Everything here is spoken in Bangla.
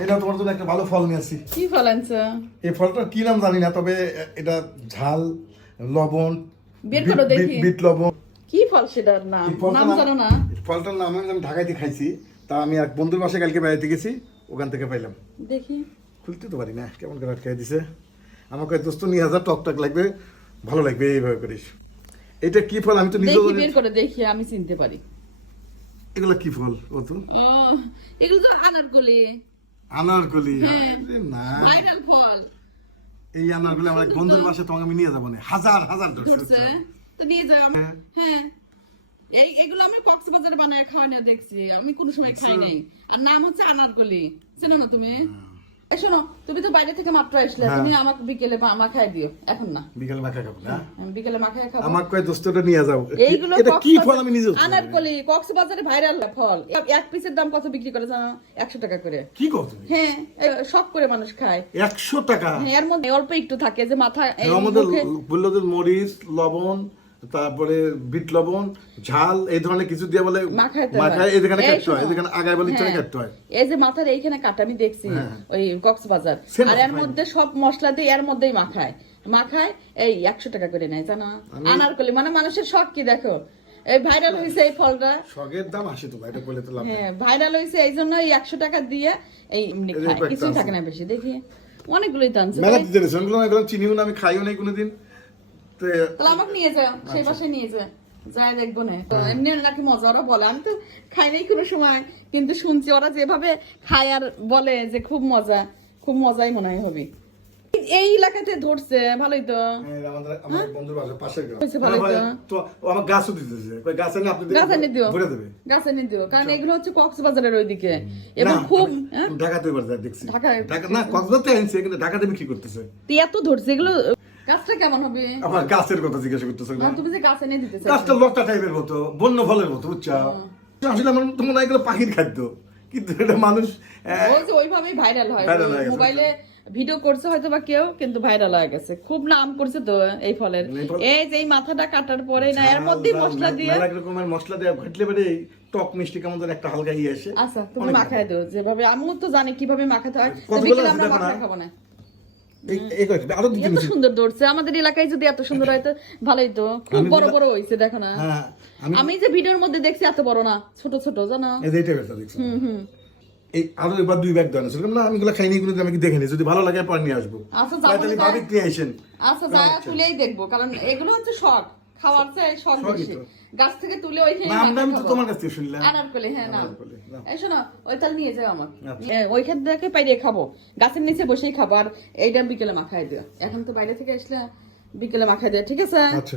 এটা তোমার জন্য একটা ভালো ফল নিয়ে আসি কি ফল আনছো? এই ফলটার কি নাম জানি না তবে এটা ঝাল লবণ বের করো দেখি। বিট- লবণ। কি ফল সেটার নাম? নাম জানো না। ফলটার নাম আমি আমি ঢাকাইতে খাইছি তা আমি এক বন্ধুর বাসায় কালকে বেড়াইতে গেছি ওখান থেকে পাইলাম। দেখি। খুলতে তো পারি না কেমন করে আটকাই দিছে। আমাকে দোস্ত নিয়ে হাজার টক টক লাগবে ভালো লাগবে এইভাবে করিস। এটা কি ফল আমি তো নিজেও দেখি জানি বের করে দেখি আমি চিনতে পারি। এগুলো কি ফল অত ও এগুলো তো আনারকলি আনারকলি হ্যাঁ। না। ভাইরাল ফল। এই আনারকলি আমার বন্ধুর বাসা তোমাকে আমি নিয়ে যাব না। হাজার হাজার ধরছে তো নিয়ে যাও। আমি- হ্যাঁ। হ্যাঁ। এই এগুলো আমি কক্সবাজারে বানায় খাওয়ানো দেখছি। আমি কোনো সময় খাই নাই। আর নাম হচ্ছে আনারকলি চেনো না তুমি? এই শোনো তুমি তো বাইরে থেকে মাত্র আসলে হ্যাঁ। তুমি আমাকে বিকেলে মাখায় দিও এখন না। বিকেল মাখা খাব না? বিকেলে মাখায় খাব। আমার কয় দোস্তটা নিয়ে যাও। এইগুলো এটা কি ফল আমি নিজেও জানি না। আনারকলি কক্সবাজারে ভাইরাল ফল। এক- পিসের দাম কত বিক্রি করে জানো? একশো টাকা করে। কি কও তুমি? হ্যাঁ শখ করে মানুষ খায়। একশো টাকা? হ্যাঁ, এর মধ্যে অল্প একটু থাকে যে মাথা আমাদের বলল যে মরিচ লবণ তারপরে বিট লবণ ঝাল এই ধরনের কিছু দিয়ে বলে হয়। এই কাটতে হয় যেখানে আগায় বলে হ্যাঁ। কাটতে হয়। এই যে মাথার এইখানে কাটা আমি দেখছি হ্যাঁ। ওই কক্সবাজার। আর এর মধ্যে সব মশলা দিয়ে এর মধ্যেই মাখায়। মাখায় এই একশো টাকা করে নেয় জানো? আনারকলি মানে মানুষের শখ কি দেখো? এই ভাইরাল হয়েছে এই ফলটা। শখের দাম আসে তো এটা বলে তো লাভ হ্যাঁ ভাইরাল হয়েছে এই জন্য এই একশো টাকা দিয়ে এই কিছুই থাকে না বেশি দেখি। অনেকগুলোই তো আনছে। মেলা দিতে চিনিও না আমি খাইও নাই কোনোদিন। তাহলে আমাকে নিয়ে যাও সেই পাশে নিয়ে যাও যাই দেখব না। হ্যাঁ। এমনি নাকি মজা ওরা বলে আমি তো খাই নাই কোনো সময় কিন্তু শুনছি ওরা যেভাবে খায় আর বলে যে খুব মজা খুব মজাই মনে হয় হবে। এই এলাকাতে ধরছে ভালোই তো। হ্যাঁ, আমার বন্ধুর বাসা পাশের গ্রাম। হয়েছে ভালো আরে ভাই, তো। তো আমার গাছও দিতেছে। কই গাছ এনে আপনি গাছ এনে দিও। ভরে দেবে। গাছে নিয়ে দিও কারণ এগুলো হচ্ছে কক্সবাজারের ওইদিকে। এবং খুব হ্যাঁ? ঢাকাতে এবার দেখছি। ঢাকায়? ঢাকা না কক্সবাজারতে আনছে কিন্তু ঢাকাতে বিক্রি করতেছে। তো ধরছে এগুলো গাছটা কেমন হবে? আমার গাছের কথা জিজ্ঞাসা করতেছে না, তুমি যে গাছ এনে দিতে গাছটা লতা টাইপের মতো বন্য ফলের মতো বুঝছ? আসলে আমার তো মনে হয় পাখির খাদ্য কিন্তু এটা মানুষ আহ, ওই যে ওইভাবেই ভাইরাল হয়। Viral হয়ে গেছে। মোবাইলে ভিডিও করছে হয়তো বা কেউ কিন্তু ভাইরাল হয়ে গেছে। খুব নাম করছে তো এই ফলের। এই যে এই মাথাটা কাটার পরে না এর মধ্যে মশলা দিয়ে রকমের মশলা দিয়ে ঘটলে পরে টক মিষ্টি কেমন যেন একটা হালকা ইয়ে আসে আচ্ছা তুমি মাখায় দিও যেভাবে আমিও তো জানি কীভাবে মাখাতে হয়। বিকেলে আমরা খাব না এই- এই কয়েকটা, আরও দিতে এত সুন্দর দৌড়ছে। আমাদের এলাকায় যদি এত সুন্দর হয় তো ভালোই তো। খুব আমি বড় বড় হয়েছে দেখো না। আমি আমি যে ভিডিওর মধ্যে দেখছি এত বড় না ছোট ছোট জানো? এই এই টাইপের দেখছি। হুম হুম। এই আরও এবার দুই ব্যাগ দেওয়া ছিল না আমি খাইনি দেখিনি যদি ভালো লাগে পর নিয়ে আসব। আচ্ছা, ভাবি নিয়ে আচ্ছা তুলেই দেখব। কারণ এগুলো হচ্ছে শখ। খাওয়ার চাই তো। গাছ থেকে তুলে ওইখানে না আমরা আমি তো তোমার কাছ থেকে শুনলাম আনারকলি হ্যাঁ না এই শোনো ওই তাল নিয়ে যাও আমার আচ্ছা। ওইখান থেকে পাইরে খাব। গাছের নিচে বসেই খাবার আর এইটা বিকেলে মাখাই দিও। এখন তো বাইরে থেকে আসলে বিকেলে মাখাই দিও ঠিক আছে? আচ্ছা